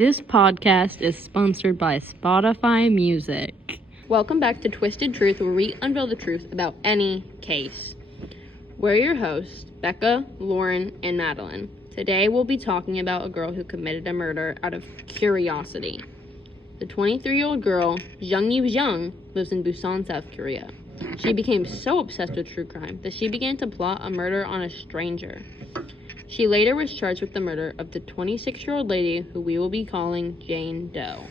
This podcast is sponsored by Spotify Music. Welcome back to Twisted Truth, where we unveil the truth about any case. We're your hosts, Becca, Lauren, and Madeline. Today we'll be talking about a girl who committed a murder out of curiosity. The 23-year-old girl, Jung Yoo-jung, lives in Busan, South Korea. She became so obsessed with true crime that she began to plot a murder on a stranger. She later was charged with the murder of the 26-year-old lady who we will be calling Jane Doe.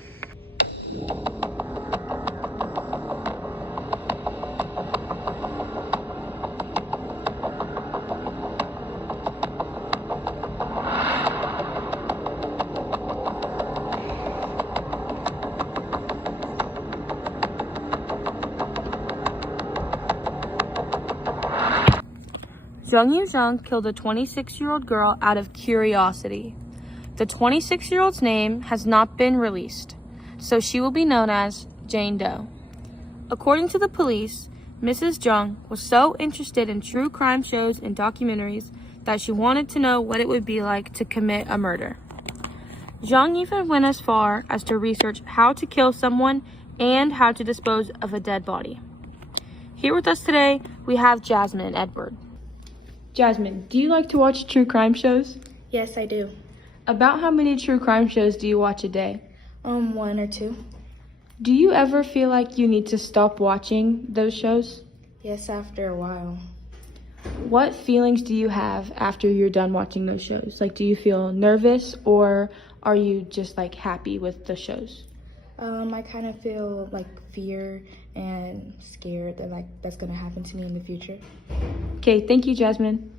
Jung Yoo-jung killed a 26-year-old girl out of curiosity. The 26-year-old's name has not been released, so she will be known as Jane Doe. According to the police, Mrs. Jung was so interested in true crime shows and documentaries that she wanted to know what it would be like to commit a murder. Jung even went as far as to research how to kill someone and how to dispose of a dead body. Here with us today, we have Jasmine and Edward. Jasmine, do you like to watch true crime shows? Yes, I do. About how many true crime shows do you watch a day? One or two. Do you ever feel like you need to stop watching those shows? Yes, after a while. What feelings do you have after you're done watching those shows? Like, do you feel nervous or are you just like happy with the shows? I kind of feel like fear and scared that that's gonna happen to me in the future. Okay, thank you, Jasmine.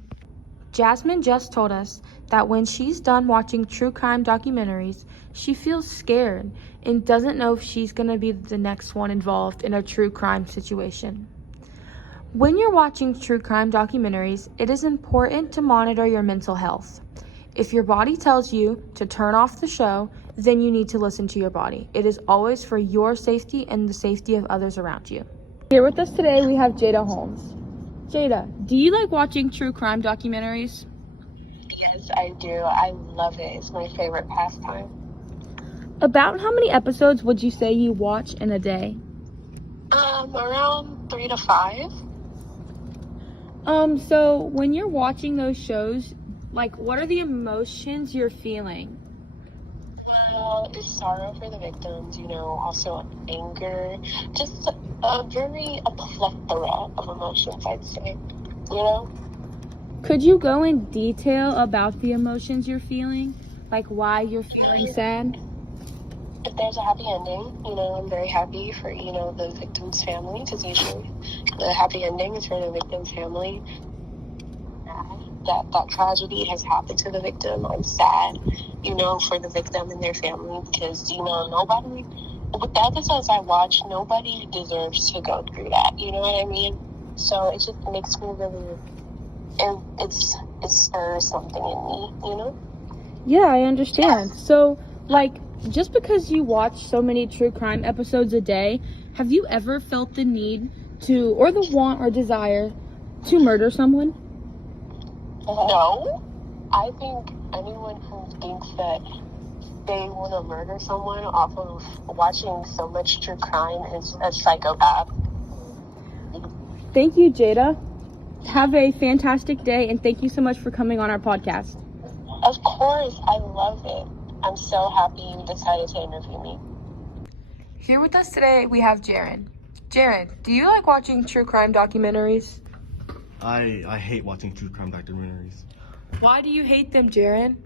Jasmine just told us that when she's done watching true crime documentaries, she feels scared and doesn't know if she's gonna be the next one involved in a true crime situation. When you're watching true crime documentaries, it is important to monitor your mental health. If your body tells you to turn off the show, then you need to listen to your body. It is always for your safety and the safety of others around you. Here with us today, we have Jada Holmes. Jada, do you like watching true crime documentaries? Yes, I do. I love it. It's my favorite pastime. About how many episodes would you say you watch in a day? Around 3 to 5. So when you're watching those shows, what are the emotions you're feeling? Well, it's sorrow for the victims, also anger, just a plethora of emotions, I'd say, Could you go in detail about the emotions you're feeling? Like why you're feeling sad? If there's a happy ending, I'm very happy for, the victim's family, because usually the happy ending is for the victim's family. That tragedy has happened to the victim. I'm sad, for the victim and their family, because, nobody, with the episodes I watch, nobody deserves to go through that, you know what I mean? So it just makes me really, it stirs something in me, Yeah, I understand. So, just because you watch so many true crime episodes a day, have you ever felt the need to, or the want or desire to murder someone? No. I think anyone who thinks that they want to murder someone off of watching so much true crime is a psychopath. Thank you, Jada. Have a fantastic day, and thank you so much for coming on our podcast. Of course, I love it. I'm so happy you decided to interview me. Here with us today, we have Jaron. Jaron, do you like watching true crime documentaries? I hate watching true crime documentaries. Why do you hate them, Jaron?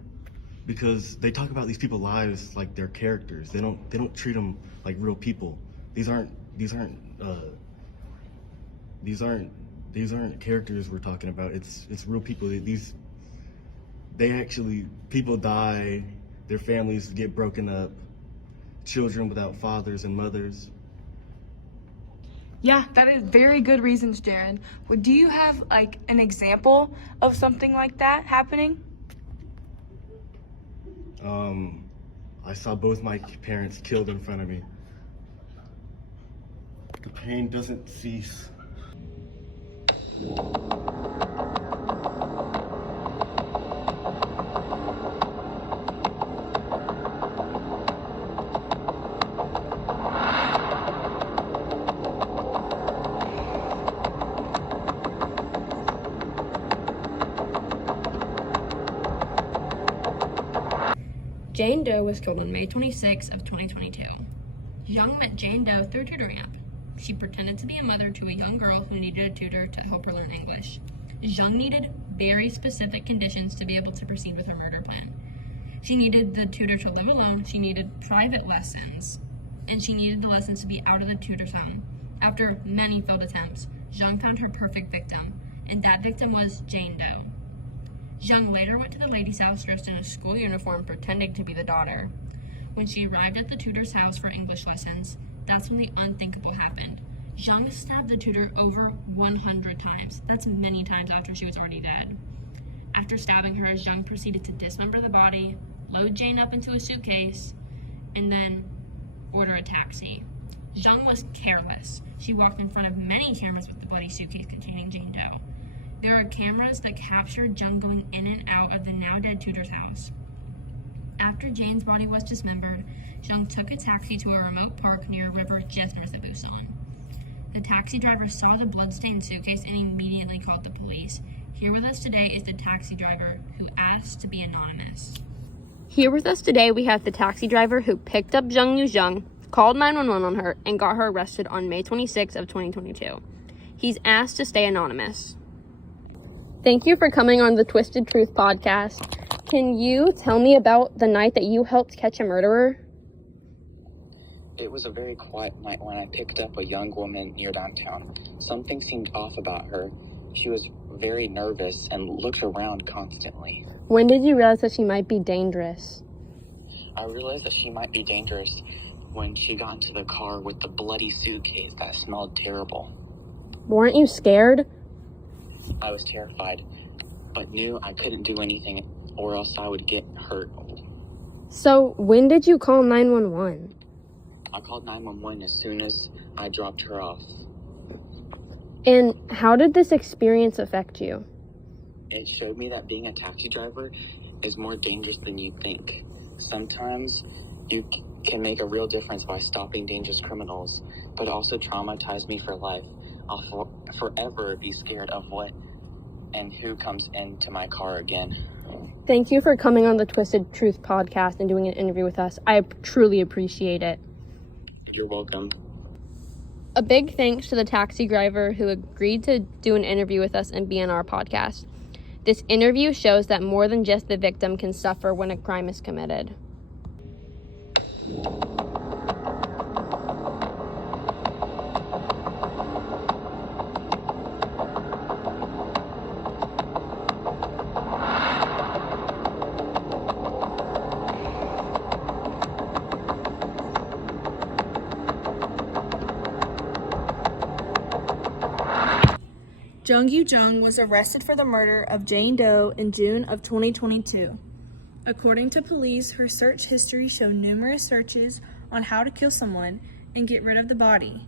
Because they talk about these people's lives like they're characters. They don't treat them like real people. These aren't characters we're talking about. It's real people. People die, their families get broken up, children without fathers and mothers. Yeah, that is very good reasons, Jaron. Do you have an example of something like that happening? I saw both my parents killed in front of me. The pain doesn't cease. Jane Doe was killed on May 26 of 2022. Young met Jane Doe through a tutoring app. She pretended to be a mother to a young girl who needed a tutor to help her learn English. Zhang needed very specific conditions to be able to proceed with her murder plan. She needed the tutor to live alone, she needed private lessons, and she needed the lessons to be out of the tutor's home. After many failed attempts, Zhang found her perfect victim, and that victim was Jane Doe. Zhang later went to the lady's house dressed in a school uniform, pretending to be the daughter. When she arrived at the tutor's house for English lessons, that's when the unthinkable happened. Zhang stabbed the tutor over 100 times. That's many times after she was already dead. After stabbing her, Zhang proceeded to dismember the body, load Jane up into a suitcase, and then order a taxi. Zhang was careless. She walked in front of many cameras with the bloody suitcase containing Jane Doe. There are cameras that captured Zhang going in and out of the now-dead tutor's house. After Jane's body was dismembered, Zhang took a taxi to a remote park near a river just north of Busan. The taxi driver saw the bloodstained suitcase and immediately called the police. Here with us today is the taxi driver who asked to be anonymous. Here with us today we have the taxi driver who picked up Zhang Yuzheng, called 911 on her, and got her arrested on May 26 of 2022. He's asked to stay anonymous. Thank you for coming on the Twisted Truth podcast. Can you tell me about the night that you helped catch a murderer? It was a very quiet night when I picked up a young woman near downtown. Something seemed off about her. She was very nervous and looked around constantly. When did you realize that she might be dangerous? I realized that she might be dangerous when she got into the car with the bloody suitcase that smelled terrible. Weren't you scared? I was terrified, but knew I couldn't do anything or else I would get hurt. So, when did you call 911? I called 911 as soon as I dropped her off. And how did this experience affect you? It showed me that being a taxi driver is more dangerous than you think. Sometimes you can make a real difference by stopping dangerous criminals, but it also traumatized me for life. I'll forever be scared of what and who comes into my car again. Thank you for coming on the Twisted Truth podcast and doing an interview with us. I truly appreciate it. You're welcome. A big thanks to the taxi driver who agreed to do an interview with us and be on our podcast. This interview shows that more than just the victim can suffer when a crime is committed. Zhang Yuzheng was arrested for the murder of Jane Doe in June of 2022. According to police, her search history showed numerous searches on how to kill someone and get rid of the body.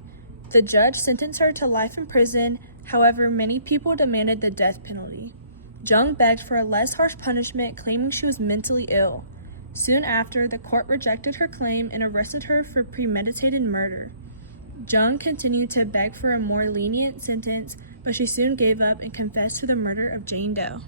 The judge sentenced her to life in prison, however, many people demanded the death penalty. Zhang begged for a less harsh punishment, claiming she was mentally ill. Soon after, the court rejected her claim and arrested her for premeditated murder. Zhang continued to beg for a more lenient sentence, but she soon gave up and confessed to the murder of Jane Doe.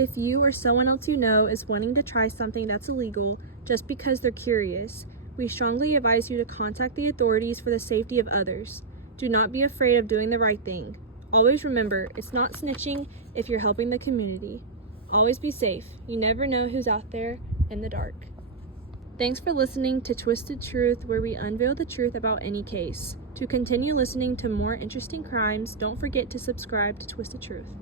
If you or someone else you know is wanting to try something that's illegal just because they're curious, we strongly advise you to contact the authorities for the safety of others. Do not be afraid of doing the right thing. Always remember, it's not snitching if you're helping the community. Always be safe. You never know who's out there in the dark. Thanks for listening to Twisted Truth, where we unveil the truth about any case. To continue listening to more interesting crimes, don't forget to subscribe to Twisted Truth.